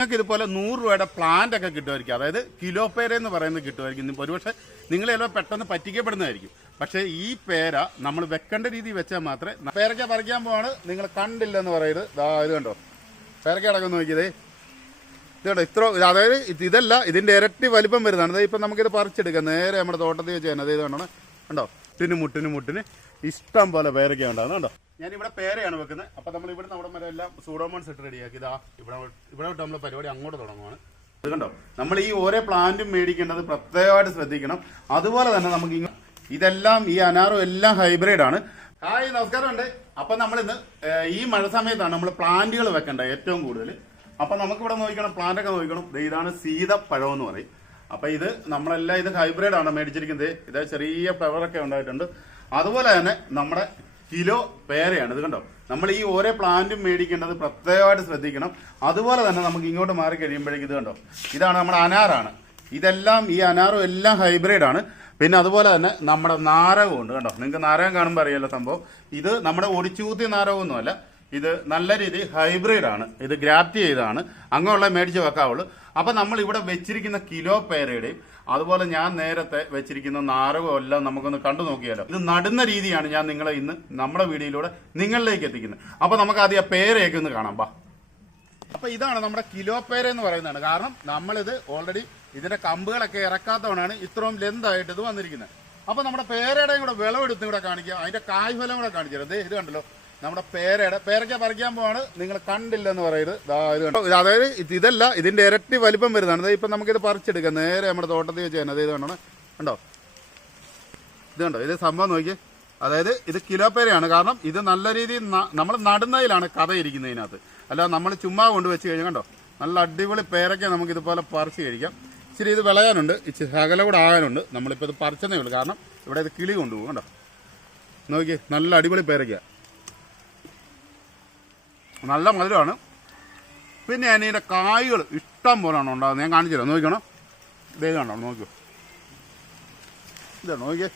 നിങ്ങൾക്ക് ഇതുപോലെ നൂറ് രൂപയുടെ പ്ലാന്റ് ഒക്കെ കിട്ടുമായിരിക്കും. അതായത് കിലോ പേര എന്ന് പറയുന്നത് കിട്ടുമായിരിക്കും. ഒരുപക്ഷെ നിങ്ങൾ ചിലപ്പോൾ പെട്ടെന്ന് പറ്റിക്കപ്പെടുന്നതായിരിക്കും. പക്ഷേ ഈ പേര നമ്മൾ വെക്കേണ്ട രീതി വെച്ചാൽ മാത്രമേ പേരക്ക പറിക്കാൻ പോവാണ്. നിങ്ങൾ കണ്ടില്ലെന്ന് പറയരുത്. ദാ ഇത് കണ്ടോ? പേരക്ക അടക്കം നോക്കിയതേ ഇത് കണ്ടോ? ഇത്ര അതായത് ഇതല്ല ഇതിന്റെ ഇരട്ടി വലിപ്പം വരുന്നതാണ്. അതായത് ഇപ്പം നമുക്കിത് പറിച്ചെടുക്കാം. നേരെ നമ്മുടെ തോട്ടത്തിൽ വെച്ച് തന്നെ. അതായത് കണ്ടോ? കണ്ടോ? മുട്ടിന് മുട്ടിന് മുട്ടിന് ഇഷ്ടം പോലെ പേരയ്ക്ക ഉണ്ടാകുന്നു കണ്ടോ? ഞാൻ ഇവിടെ പേരയാണ് വെക്കുന്നത്. അപ്പൊ നമ്മൾ ഇവിടെ നമ്മുടെ മരം എല്ലാം സൂഡോമോൺസ് ഇട്ട് റെഡിയാക്കി ഇതാ ഇവിടെ ഇവിടെ വിട്ട് നമ്മൾ പരിപാടി അങ്ങോട്ട് തുടങ്ങുവാണ്. അത് കണ്ടോ? നമ്മൾ ഈ ഓരോ പ്ലാന്റും മേടിക്കേണ്ടത് പ്രത്യേകമായിട്ട് ശ്രദ്ധിക്കണം. അതുപോലെ തന്നെ നമുക്ക് ഇതെല്ലാം ഈ അനാറും എല്ലാം ഹൈബ്രിഡ് ആണ്. ഹായ് നമസ്കാരമുണ്ട്. അപ്പൊ നമ്മൾ ഇന്ന് ഈ മഴ സമയത്താണ് നമ്മൾ പ്ലാന്റുകൾ വെക്കേണ്ടത് ഏറ്റവും കൂടുതൽ. അപ്പൊ നമുക്ക് ഇവിടെ നോക്കണം പ്ലാന്റ് ഒക്കെ നോക്കണം. ഇതാണ് സീതപ്പഴം എന്ന് പറയും. അപ്പൊ ഇത് നമ്മളെല്ലാം ഇത് ഹൈബ്രിഡ് ആണ് മേടിച്ചിരിക്കുന്നത്. ഇത് ചെറിയ ഫ്ലവർ ഒക്കെ ഉണ്ടായിട്ടുണ്ട്. അതുപോലെ തന്നെ നമ്മുടെ കിലോ പേരയാണ്. ഇത് കണ്ടോ? നമ്മൾ ഈ ഓരോ പ്ലാന്റും മേടിക്കേണ്ടത് പ്രത്യേകമായിട്ട് ശ്രദ്ധിക്കണം. അതുപോലെ തന്നെ നമുക്ക് ഇങ്ങോട്ട് മാറി കഴിയുമ്പോഴേക്കും ഇത് കണ്ടോ? ഇതാണ് നമ്മുടെ അനാറാണ്. ഇതെല്ലാം ഈ അനാറും എല്ലാം ഹൈബ്രിഡ് ആണ്. പിന്നെ അതുപോലെ തന്നെ നമ്മുടെ നാരകവും ഉണ്ട് കണ്ടോ? നിങ്ങൾക്ക് നാരകം കാണുമ്പോൾ അറിയാലോ സംഭവം. ഇത് നമ്മുടെ ഒടിച്ചൂത്തിയ നാരകമൊന്നുമല്ല. ഇത് നല്ല രീതി ഹൈബ്രിഡ് ആണ്. ഇത് ഗ്രാഫ്റ്റ് ചെയ്താണ് അങ്ങനെയുള്ള മേടിച്ച് വെക്കാവുള്ളൂ. അപ്പം നമ്മൾ ഇവിടെ വെച്ചിരിക്കുന്ന കിലോ പേരയുടെയും അതുപോലെ ഞാൻ നേരത്തെ വെച്ചിരിക്കുന്ന നാരകവും എല്ലാം നമുക്കൊന്ന് കണ്ടു നോക്കിയാലോ. ഇത് നടുന്ന രീതിയാണ് ഞാൻ നിങ്ങളെ ഇന്ന് നമ്മുടെ വീഡിയോയിലൂടെ നിങ്ങളിലേക്ക് എത്തിക്കുന്നത്. അപ്പൊ നമുക്ക് ആദ്യം ആ പേരയൊക്കെ ഒന്ന് കാണാം ബാ അപ്പൊ ഇതാണ് നമ്മുടെ കിലോ പേര എന്ന് പറയുന്നതാണ്. കാരണം നമ്മളിത് ഓൾറെഡി ഇതിന്റെ കമ്പുകളൊക്കെ ഇറക്കാത്തവണാണ് ഇത്രയും ലെന്ത് ആയിട്ട് ഇത് വന്നിരിക്കുന്നത്. അപ്പൊ നമ്മുടെ പേരയുടെയും കൂടെ വിളവെടുത്തും കൂടെ കാണിക്കുക അതിന്റെ കായ്ഫലം കൂടെ കാണിച്ചു തരാം. ഇത് കണ്ടല്ലോ. നമ്മുടെ പേരയുടെ പേരയ്ക്ക പറിക്കാൻ പോവാണ്. നിങ്ങൾ കണ്ടില്ലെന്ന് പറയരുത്. അതായത് ഇത് ഇതല്ല ഇതിന്റെ ഇരട്ടി വലിപ്പം വരുന്നതാണ്. ഇപ്പൊ നമുക്കിത് പറിച്ചെടുക്കാം. നേരെ നമ്മുടെ തോട്ടത്തിൽ വെച്ച് തന്നെ. ഇത് കണ്ടോ കണ്ടോ? ഇത് കണ്ടോ? ഇത് സംഭവം നോക്കി അതായത് ഇത് കിലോ പേരയാണ്. കാരണം ഇത് നല്ല രീതിയിൽ നമ്മൾ നടുന്നതിലാണ് കഥ ഇരിക്കുന്നതിനകത്ത് അല്ല നമ്മൾ ചുമ്മാ കൊണ്ട് വെച്ച് കഴിഞ്ഞാൽ കണ്ടോ? നല്ല അടിപൊളി പേരൊക്കെ നമുക്ക് ഇതുപോലെ പറിച്ച് കഴിക്കാം. ഇച്ചിരി ഇത് വിളയാനുണ്ട്. ഇച്ചിരി ശകല കൂടെ ആകാനുണ്ട്. നമ്മളിപ്പോൾ ഇത് പറിച്ചതേ ഉള്ളൂ. കാരണം ഇവിടെ ഇത് കിളി കൊണ്ടുപോകും. കണ്ടോ? നോക്കി നല്ല അടിപൊളി പേരയ്ക്ക നല്ല മധുരമാണ്. പിന്നെ അതിന്റെ കായ്കൾ ഇഷ്ടം പോലെയാണ് ഉണ്ടാകുന്നത്. ഞാൻ കാണിച്ചു തരാം നോക്കണം ഇതേ കണ്ടോ നോക്കൂ. ഇതാ നോക്കിയേ.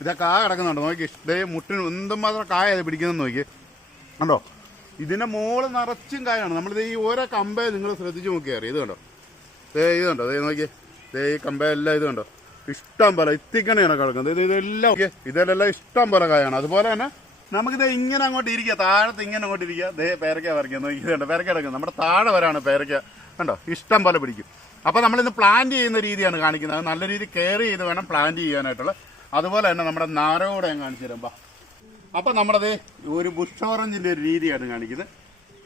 ഇതാ കായ കിടക്കുന്നുണ്ട്. നോക്കി ഇതേ മുട്ടിന് എന്തും മാത്രം കായ പിടിക്കുന്നതെന്ന് പിടിക്കുന്നത് നോക്കി കണ്ടോ? ഇതിന്റെ മോൾ നിറച്ചും കായാണ്. നമ്മളിത് ഈ ഓരോ കമ്പേ നിങ്ങൾ ശ്രദ്ധിച്ച് നോക്കിയാൽ ഇത് കണ്ടോ? ദേ ഇത് കണ്ടോ? ദേ നോക്കിയേ. ദേ ഈ കമ്പ എല്ലാം ഇത് കണ്ടോ? ഇഷ്ടം പോലെ ഇത്തിക്കണയാണ് കിടക്കുന്നത്. ഇത് ഇതെല്ലാം നോക്കിയേ. ഇതിലെല്ലാം ഇഷ്ടം പോലെ കായാണ്. അതുപോലെ തന്നെ നമുക്കിത് ഇങ്ങനെ അങ്ങോട്ട് ഇരിക്കുക. താഴത്ത് ഇങ്ങനെ അങ്ങോട്ട് ഇരിക്കുക. ദേ പേരക്ക പറിക്കുക നോക്കി ഇത് കണ്ടോ പേരക്ക എടുക്കുന്നത് നമ്മുടെ താഴെ വരാണ് പേരക്ക കണ്ടോ? ഇഷ്ടം പോലെ പിടിക്കും. അപ്പോൾ നമ്മളിന്ന് പ്ലാന്റ് ചെയ്യുന്ന രീതിയാണ് കാണിക്കുന്നത്. നല്ല രീതിയിൽ കെയർ ചെയ്ത് വേണം പ്ലാന്റ് ചെയ്യാനായിട്ടുള്ള. അതുപോലെ തന്നെ നമ്മുടെ നാരോടെ ഞാൻ കാണിച്ചു തരുമ്പോൾ ബാ. അപ്പം നമ്മുടെ ദേ ഒരു ബുഷ് ഓറഞ്ചിന്റെ ഒരു രീതിയാണ് കാണിക്കുന്നത്.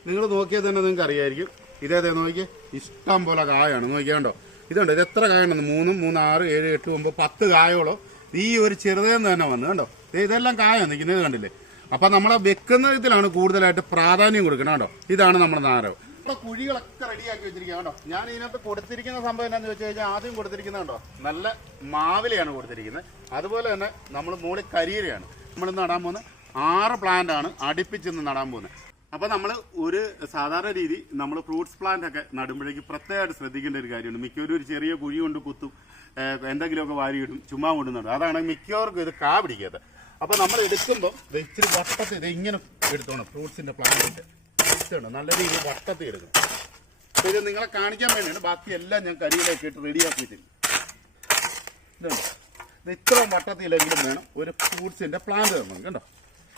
നിങ്ങൾ നോക്കിയാൽ തന്നെ നിങ്ങൾക്ക് അറിയായിരിക്കും. ഇതേതേ നോക്കി ഇഷ്ടം പോലെ കായാണ്. നോക്കിയാണ്ടോ ഇതുണ്ട്. ഇത് എത്ര കായുണ്ടെന്ന് മൂന്നും മൂന്ന് ആറ് ഏഴ് എട്ട് ഒമ്പത് പത്ത് കായോളം ഈ ഒരു ചെറുതേന്ന് തന്നെ വന്നു. കണ്ടോ? ഇതെല്ലാം കായാണ്. നിൽക്കുന്നത് കണ്ടില്ലേ? അപ്പം നമ്മളെ വെക്കുന്ന വിധത്തിലാണ് കൂടുതലായിട്ട് പ്രാധാന്യം കൊടുക്കണം കേട്ടോ ഇതാണ് നമ്മുടെ നാരവ്. ഇപ്പൊ കുഴികളൊക്കെ റെഡിയാക്കി വെച്ചിരിക്കുക കേട്ടോ ഞാൻ ഇതിനകത്ത് കൊടുത്തിരിക്കുന്ന സംഭവം എന്താണെന്ന് വെച്ച് കഴിഞ്ഞാൽ ആദ്യം കൊടുത്തിരിക്കുന്നത് കേട്ടോ നല്ല മാവിലയാണ് കൊടുത്തിരിക്കുന്നത്. അതുപോലെ തന്നെ നമ്മൾ മുകളിൽ കരിയിലയാണ്. നമ്മൾ നടാൻ പോകുന്ന ആറ് പ്ലാന്റ് ആണ് അടുപ്പിച്ചെന്ന് നടാൻ പോകുന്നത്. അപ്പോൾ നമ്മൾ ഒരു സാധാരണ രീതി നമ്മൾ ഫ്രൂട്ട്സ് പ്ലാന്റ് ഒക്കെ നടുമ്പോഴേക്ക് പ്രത്യേകമായിട്ട് ശ്രദ്ധിക്കേണ്ട ഒരു കാര്യമാണ് മിക്കവരും ഒരു ചെറിയ കുഴി കൊണ്ട് കുത്തും എന്തെങ്കിലുമൊക്കെ വാരിയിടും ചുമ്മാ കൊണ്ട് അതാണ് മിക്കവർക്കും ഇത് കാ പിടിക്കാത്തത്. അപ്പോൾ നമ്മൾ എടുക്കുമ്പോൾ ഇത് ഇച്ചിരി വട്ടത്തിൽ ഇത് ഇങ്ങനെ എടുത്തോണം. ഫ്രൂട്ട്സിന്റെ പ്ലാന്റിന്റെ ഇതുണ്ട്. നല്ല രീതിയിൽ വട്ടത്തിൽ എടുക്കണം. അപ്പോൾ ഇത് നിങ്ങളെ കാണിക്കാൻ വേണ്ടിയാണ്. ബാക്കിയെല്ലാം ഞാൻ കരിയിലേക്ക് ഇട്ട് റെഡിയാക്കിയിട്ടുണ്ട് ഇതുണ്ട്. ഇത് ഇത്രയും വട്ടത്തിലെങ്കിലും വേണം ഒരു ഫ്രൂട്ട്സിന്റെ പ്ലാന്റ് തരണം. കണ്ടോ?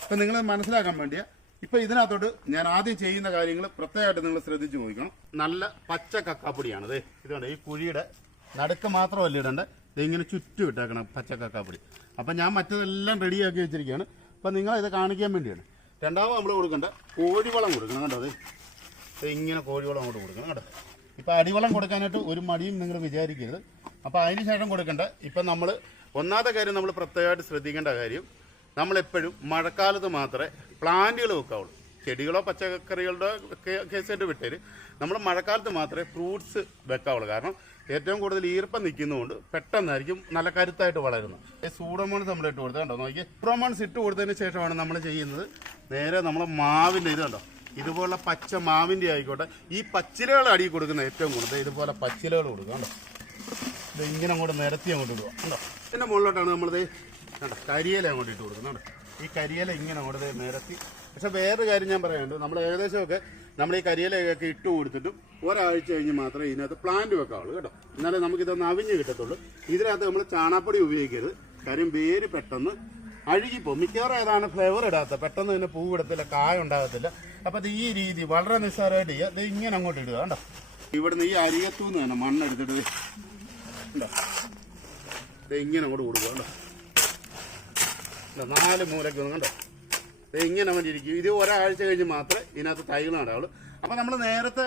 അപ്പം നിങ്ങൾ മനസ്സിലാക്കാൻ വേണ്ടിയാ. ഇപ്പം ഇതിനകത്തോട്ട് ഞാൻ ആദ്യം ചെയ്യുന്ന കാര്യങ്ങൾ പ്രത്യേകമായിട്ട് നിങ്ങൾ ശ്രദ്ധിച്ചു നോക്കണം നല്ല പച്ച കക്കാപ്പൊടിയാണ് അതെ ഇതുകൊണ്ട് ഈ കുഴിയുടെ നടുക്ക് മാത്രമല്ല ഇടേണ്ടത് ഇത് ഇങ്ങനെ ചുറ്റും ഇട്ടേക്കണം പച്ച കക്കാപ്പൊടി അപ്പം ഞാൻ മറ്റതെല്ലാം റെഡിയാക്കി വെച്ചിരിക്കുകയാണ്. അപ്പം നിങ്ങൾ ഇത് കാണിക്കാൻ വേണ്ടിയാണ്. രണ്ടാമത് നമ്മൾ കൊടുക്കേണ്ട കോഴിവളം കൊടുക്കണം കേട്ടോ അത്? ഇങ്ങനെ കോഴിവളം അങ്ങോട്ട് കൊടുക്കണം കേട്ടോ ഇപ്പം അടിവളം കൊടുക്കാനായിട്ട് ഒരു മടിയും നിങ്ങൾ വിചാരിക്കരുത്. അപ്പോൾ അതിന് ശേഷം കൊടുക്കേണ്ട ഇപ്പം നമ്മൾ ഒന്നാമത്തെ കാര്യം നമ്മൾ പ്രത്യേകമായിട്ട് ശ്രദ്ധിക്കേണ്ട കാര്യം നമ്മളെപ്പോഴും മഴക്കാലത്ത് മാത്രമേ പ്ലാന്റുകൾ വെക്കാവുള്ളൂ. ചെടികളോ പച്ചക്കറികളുടെ കേസായിട്ട് വിട്ടേര്. നമ്മൾ മഴക്കാലത്ത് മാത്രമേ ഫ്രൂട്ട്സ് വെക്കാവുള്ളൂ. കാരണം ഏറ്റവും കൂടുതൽ ഈർപ്പം നിൽക്കുന്നതുകൊണ്ട് പെട്ടെന്നായിരിക്കും നല്ല കരുത്തായിട്ട് വളരുന്നത്. സൂഡോമോൺസ് നമ്മൾ ഇട്ട് കൊടുത്തത് കണ്ടോ? നോക്കി സൂഡോമോൺസ് ഇട്ട് കൊടുത്തതിന് ശേഷമാണ് നമ്മൾ ചെയ്യുന്നത് നേരെ നമ്മൾ മാവിന്റെ ഇത് കണ്ടോ? ഇതുപോലുള്ള പച്ച മാവിന്റെ ആയിക്കോട്ടെ. ഈ പച്ചിലകൾ അടി കൊടുക്കുന്ന ഏറ്റവും കൂടുതൽ. ഇതുപോലെ പച്ചിലകൾ കൊടുക്കുക കണ്ടോ? ഇങ്ങനെ അങ്ങോട്ട് നിരത്തി അങ്ങോട്ട് ഇടുക കണ്ടോ? ഇതിന്റെ മുകളിലോട്ടാണ് നമ്മളിത് കണ്ടോ? കരിയില അങ്ങോട്ട് ഇട്ട് കൊടുക്കുന്നത് കണ്ടോ? ഈ കരിയില ഇങ്ങനെ അങ്ങോട്ട് നിരത്തി. പക്ഷെ വേറൊരു കാര്യം ഞാൻ പറയാനുണ്ട്. നമ്മൾ ഏകദേശമൊക്കെ നമ്മൾ ഈ കരിയിലൊക്കെ ഇട്ട് കൊടുത്തിട്ടും ഒരാഴ്ച കഴിഞ്ഞ് മാത്രമേ ഇതിനകത്ത് പ്ലാന്റ് വെക്കാവുള്ളൂ കേട്ടോ. എന്നാലേ നമുക്കിതൊന്ന് അവിഞ്ഞ് കിട്ടത്തുള്ളൂ. ഇതിനകത്ത് നമ്മൾ ചാണാപ്പൊടി ഉപയോഗിക്കരുത്. കാര്യം വേര് പെട്ടെന്ന് അഴുകിപ്പോകും മിക്കവാറും ഏതാണ് ഫ്ലേവർ ഇടാത്ത പെട്ടെന്ന് തന്നെ പൂ ഇടത്തില്ല കായ ഉണ്ടാകത്തില്ല. അപ്പം അത് ഈ രീതി വളരെ നിസ്സാരമായിട്ട് ചെയ്യുക. ഇത് ഇങ്ങനെ അങ്ങോട്ട് ഇടുക കണ്ടോ? ഇവിടുന്ന് ഈ അരിയത്തൂന്ന് തന്നെ മണ്ണെടുത്തിട്ട് കണ്ടോ? ഇങ്ങനെ അങ്ങോട്ട് കൊടുക്കുക കണ്ടോ? നാല് മൂലയ്ക്ക് കണ്ടോ? ഇങ്ങനെ വേണ്ടി ഇരിക്കും ഇത് ഒരാഴ്ച കഴിഞ്ഞ് മാത്രമേ ഇതിനകത്ത് തൈകൾ നടാവുള്ളൂ. അപ്പം നമ്മൾ നേരത്തെ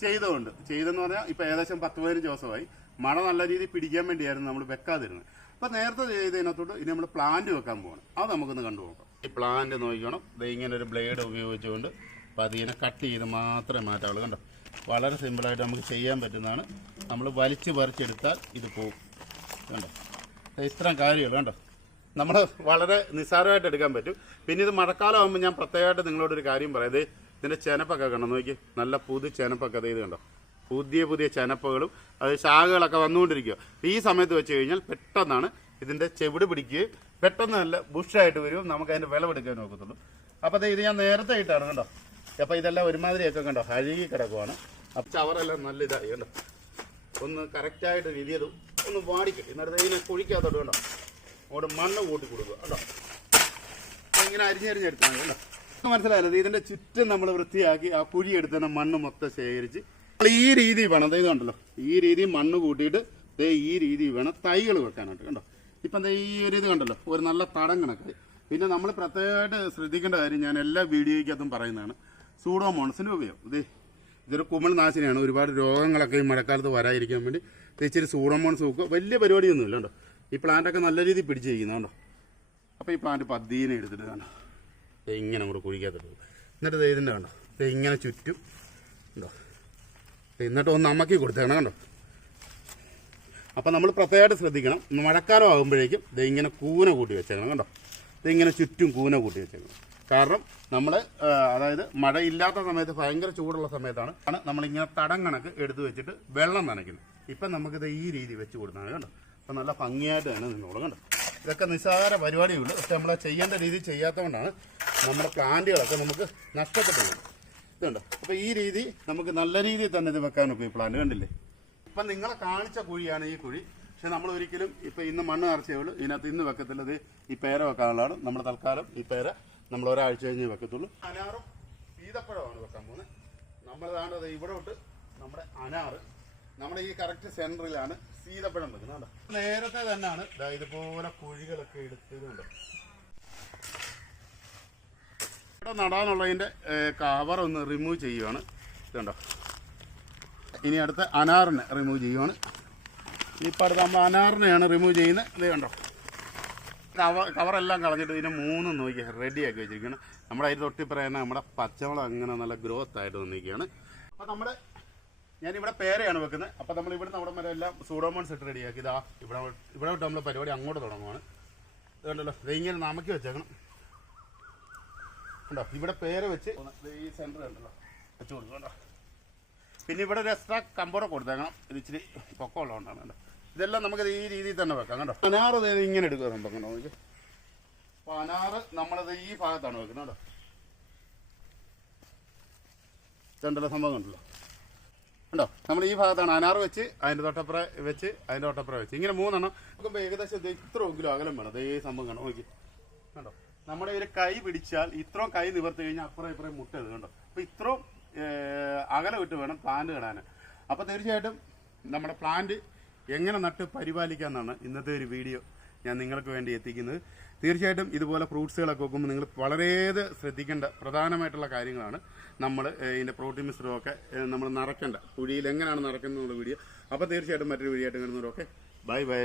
ചെയ്തതുകൊണ്ട് ചെയ്തെന്ന് പറഞ്ഞാൽ ഇപ്പം ഏകദേശം പത്ത് പതിനഞ്ച് ദിവസമായി. മഴ നല്ല രീതിയിൽ പിടിക്കാൻ വേണ്ടിയായിരുന്നു നമ്മൾ വെക്കാതിരുന്നത്. അപ്പം നേരത്തെ ചെയ്തതിനകത്തോട്ട് ഇനി നമ്മൾ പ്ലാന്റ് വെക്കാൻ പോകണം അത് നമുക്കൊന്ന് കണ്ടുപോക്കാം ഈ പ്ലാന്റ് നോക്കണം ഇങ്ങനെ ഒരു ബ്ലേഡ് ഉപയോഗിച്ചുകൊണ്ട് പതിയെ കട്ട് ചെയ്ത് മാത്രമേ മാറ്റാവുള്ളൂ. കണ്ടോ? വളരെ സിമ്പിളായിട്ട് നമുക്ക് ചെയ്യാൻ പറ്റുന്നതാണ്. നമ്മൾ വലിച്ചു പറിച്ചെടുത്താൽ ഇത് പോകും കണ്ടോ? ഇത്രയും കാര്യമുള്ളൂ. കണ്ടോ? നമ്മൾ വളരെ നിസ്സാരമായിട്ട് എടുക്കാൻ പറ്റും. പിന്നെ ഇത് മഴക്കാലം ആകുമ്പോൾ ഞാൻ പ്രത്യേകമായിട്ട് നിങ്ങളോടൊരു കാര്യം പറയാം. ഇതിന്റെ ചെനപ്പൊക്കെ കണ്ടോ? നോക്കി നല്ല പുതു ചെനപ്പൊക്കെ ഇത് കണ്ടോ? പുതിയ പുതിയ ചെനപ്പുകളും അത് ശാഖകളൊക്കെ വന്നുകൊണ്ടിരിക്കുക ഈ സമയത്ത് വെച്ച് കഴിഞ്ഞാൽ പെട്ടെന്നാണ് ഇതിന്റെ ചെവിട് പിടിക്കുകയും പെട്ടെന്ന് നല്ല ബുഷായിട്ട് വരും. നമുക്ക് അതിന്റെ വിളവെടുക്കാൻ നോക്കത്തുള്ളൂ. അപ്പോൾ ഇത് ഞാൻ നേരത്തെ ഇട്ടാണ് കണ്ടോ? അപ്പോൾ ഇതെല്ലാം ഒരുമാതിരിയൊക്കെ കണ്ടോ? അഴുകി കിടക്കുവാണ്. അപ്പം ചവറെല്ലാം നല്ല ഇതായി കണ്ടോ? ഒന്ന് കറക്റ്റായിട്ട് വിരിയതും ഒന്ന് വാടിക്കും. എന്നിട്ട് ഇതിനെ കുഴിക്കാത്തോട്ട് കണ്ടോ? അവിടെ മണ്ണ് കൂട്ടി കൊടുക്കുക കേട്ടോ? ഇങ്ങനെ അരിഞ്ഞരിഞ്ഞെടുത്താൽ മതി കേട്ടോ? മനസ്സിലായല്ലോ ഇതിന്റെ ചുറ്റും നമ്മൾ വൃത്തിയാക്കി ആ കുഴി എടുത്തുന്ന മണ്ണ് മൊത്തം ശേഖരിച്ച് ഈ രീതി വേണം. ഇത് കണ്ടല്ലോ ഈ രീതി മണ്ണ് കൂട്ടിയിട്ട് ദേ ഈ രീതി വേണം തൈകൾ വെക്കാനായിട്ട് കണ്ടോ? ഇപ്പം ഈ ഒരു ഇത് കണ്ടല്ലോ ഒരു നല്ല തടം കണക്കായി പിന്നെ നമ്മൾ പ്രത്യേകമായിട്ട് ശ്രദ്ധിക്കേണ്ട കാര്യം ഞാൻ എല്ലാ വീഡിയോയ്ക്കകത്തും പറയുന്നതാണ് സൂഡോമോണസിന് ഉപയോഗം. ഇതേ ഇതൊരു കുമിൾനാശിനിയാണ് ഒരുപാട് രോഗങ്ങളൊക്കെ ഈ മഴക്കാലത്ത് വരാതിരിക്കാൻ വേണ്ടി ഇച്ചിരി സൂഡോമോൺസ് നോക്കുക വലിയ പരിപാടിയൊന്നുമില്ല കേട്ടോ ഈ പ്ലാന്റൊക്കെ നല്ല രീതിയിൽ പിടിച്ചിരിക്കുന്നുണ്ടോ അപ്പോൾ ഈ പ്ലാന്റ് പതിനെ എടുത്തിട്ട് കണ്ടോ? ഇങ്ങനെ കൂടെ കുഴിക്കാത്തത് എന്നിട്ട് ഇതിന്റെ കണ്ടോ? ഇങ്ങനെ ചുറ്റും ഉണ്ടോ എന്നിട്ട് ഒന്ന് അമ്മക്കി കൊടുത്തേക്കണം കണ്ടോ? അപ്പം നമ്മൾ പ്രത്യേകമായിട്ട് ശ്രദ്ധിക്കണം. മഴക്കാലം ആകുമ്പോഴേക്കും ഇത് ഇങ്ങനെ കൂന കൂട്ടി വെച്ചേക്കണം കണ്ടോ? ഇതിങ്ങനെ ചുറ്റും കൂന കൂട്ടി വെച്ചേക്കണം. കാരണം നമ്മൾ അതായത് മഴയില്ലാത്ത സമയത്ത് ഭയങ്കര ചൂടുള്ള സമയത്താണ് നമ്മളിങ്ങനെ തടം കണക്ക് എടുത്തു വെച്ചിട്ട് വെള്ളം നനയ്ക്കുന്നത്. ഇപ്പം നമുക്കിത് ഈ രീതി വെച്ച് കൊടുത്താണ് കണ്ടോ? അപ്പം നല്ല ഭംഗിയായിട്ട് തന്നെ നിന്നോളും കണ്ടോ ഇതൊക്കെ നിസ്സാര പരിപാടിയുള്ളൂ. പക്ഷെ നമ്മൾ ചെയ്യേണ്ട രീതി ചെയ്യാത്തതുകൊണ്ടാണ് നമ്മുടെ പ്ലാന്റുകളൊക്കെ നമുക്ക് നഷ്ടപ്പെട്ടു പോകുന്നത് ഇതുണ്ടോ. അപ്പോൾ ഈ രീതി നമുക്ക് നല്ല രീതിയിൽ തന്നെ ഇത് വെക്കാൻ ഈ പ്ലാന്റ് കണ്ടില്ലേ? ഇപ്പം നിങ്ങളെ കാണിച്ച കുഴിയാണ് ഈ കുഴി. പക്ഷെ നമ്മൾ ഒരിക്കലും ഇപ്പം ഇന്ന് മണ്ണ് നിറച്ചേ ഉള്ളൂ. ഇതിനകത്ത് ഇന്ന് വെക്കത്തുള്ളത് ഈ പേര വെക്കാനുള്ളതാണ്. നമ്മൾ തൽക്കാലം ഈ പേര നമ്മൾ ഒരാഴ്ച കഴിഞ്ഞ് വെക്കത്തുള്ളൂ. അനാറും ഈതപ്പഴമാണ് വെക്കാൻ പോകുന്നത്. നമ്മളതാണ് അത് ഇവിടെ തൊട്ട് നമ്മുടെ അനാറ്. നമ്മുടെ ഈ കറക്റ്റ് സെന്ററിലാണ് സീതപ്പഴം നേരത്തെ തന്നെയാണ് ഇതുപോലെ കുഴികളൊക്കെ എടുത്തതുണ്ട് ഇവിടെ നടാനുള്ളതിന്റെ കവർ ഒന്ന് റിമൂവ് ചെയ്യുവാണ്. ഇതുണ്ടോ? ഇനി അടുത്ത അനാറിനെ റിമൂവ് ചെയ്യുവാണ്. ഇനിയിപ്പോൾ അടുത്ത് നമ്മൾ അനാറിനെയാണ് റിമൂവ് ചെയ്യുന്നത്. ഇത് കണ്ടോ? കവർ കവറെല്ലാം കളഞ്ഞിട്ട് ഇതിനെ മൂന്നും നോക്കി റെഡിയാക്കി വെച്ചിരിക്കുകയാണ്. നമ്മുടെ അതിൽ തൊട്ടി പറയുന്ന നമ്മുടെ പച്ചമുളക് അങ്ങനെ നല്ല ഗ്രോത്ത് ആയിട്ട് വന്നിരിക്കുകയാണ്. അപ്പോൾ നമ്മുടെ ഞാനിവിടെ പേരയാണ് വെക്കുന്നത്. അപ്പോൾ നമ്മൾ ഇവിടുന്ന് അവിടെ വരെ എല്ലാം സൂഡോമോൺസ് ഇട്ട് റെഡിയാക്കി ഇതാ ഇവിടെ ഇവിടെ വിട്ട് നമ്മൾ പരിപാടി അങ്ങോട്ട് തുടങ്ങുവാണ്. ഇത് കണ്ടല്ലോ ഇങ്ങനെ നമക്കി വെച്ചേക്കണം. ഉണ്ടോ ഇവിടെ പേര് വെച്ച് ഈ സെന്റർ ഉണ്ടല്ലോ വെച്ച് കൊടുക്കും കേട്ടോ പിന്നെ ഇവിടെ ഒരു എക്സ്ട്രാ കമ്പോടെ കൊടുത്തേക്കണം. ഇത് ഇച്ചിരി പൊക്കമുള്ളതുകൊണ്ടാണ് കേട്ടോ ഇതെല്ലാം നമുക്ക് ഈ രീതിയിൽ തന്നെ വെക്കാം കേട്ടോ അനാറ് ഇത് ഇങ്ങനെ എടുക്കുക നമുക്ക് കണ്ടോ നമുക്ക് അപ്പോൾ അനാറ് നമ്മളത് ഈ ഭാഗത്താണ് വെക്കുന്നത് കേട്ടോ രണ്ടല്ല സംഭവം കണ്ടല്ലോ. ഉണ്ടോ നമ്മൾ ഈ ഭാഗത്താണ് അനാറ് വെച്ച് അതിന്റെ തൊട്ടപ്പുറ വെച്ച് അതിന്റെ തൊട്ടപ്പുറ വെച്ച്. ഇങ്ങനെ മൂന്നെണ്ണം. നോക്കുമ്പോൾ ഏകദേശം ഇത്ര ഇത്രയെങ്കിലും അകലം വേണം. അതേ സംഭവം കാണും. നോക്കി. കണ്ടോ? നമ്മുടെ ഒരു കൈ പിടിച്ചാൽ ഇത്രയും കൈ നിവർത്തി കഴിഞ്ഞാൽ അപ്പുറം ഇപ്പുറം മുട്ടത് കണ്ടോ? അപ്പോൾ ഇത്രയും അകലം ഇട്ട് വേണം പ്ലാന്റ് നടാൻ അപ്പോൾ തീർച്ചയായിട്ടും നമ്മുടെ പ്ലാന്റ് എങ്ങനെ നട്ട് പരിപാലിക്കാമെന്നാണ് ഇന്നത്തെ ഒരു വീഡിയോ ഞാൻ നിങ്ങൾക്ക് വേണ്ടി എത്തിക്കുന്നത്. തീർച്ചയായിട്ടും ഇതുപോലെ ഫ്രൂട്ട്സുകളൊക്കെ വെക്കുമ്പോൾ നിങ്ങൾ വളരെയേറെ ശ്രദ്ധിക്കേണ്ട പ്രധാനമായിട്ടുള്ള കാര്യങ്ങളാണ് നമ്മൾ ഇതിന്റെ പ്രോട്ടീൻ മിശ്രമൊക്കെ നമ്മൾ നിറയ്ക്കേണ്ട. കുഴിയിൽ എങ്ങനെയാണ് നിറയ്ക്കുന്നത് എന്നുള്ള വീഡിയോ. അപ്പോൾ തീർച്ചയായിട്ടും മറ്റൊരു വീഡിയോ ആയിട്ട് കാണുന്നവരൊക്കെ ബൈ ബൈ.